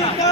América.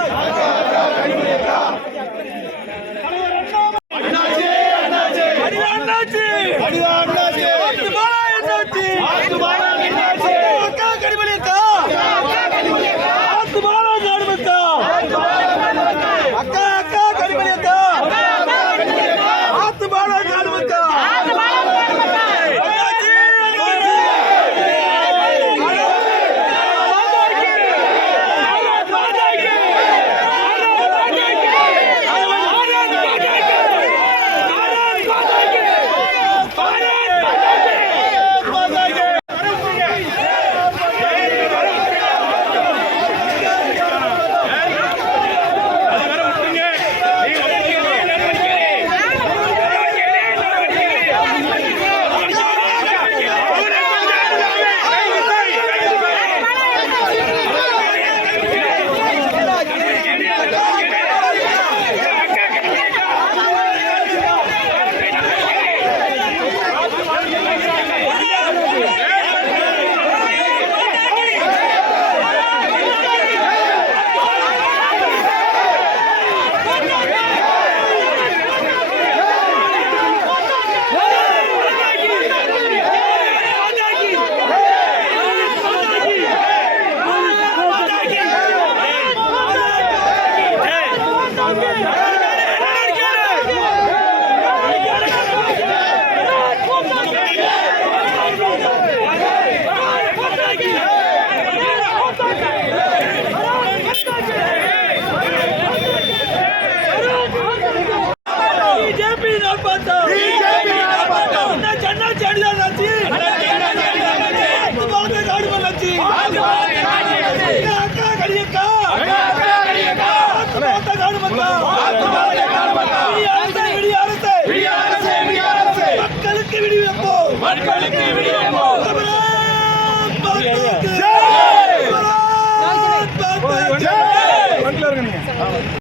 மக்களுக்கு விடுவிப்போம். மக்களுக்கு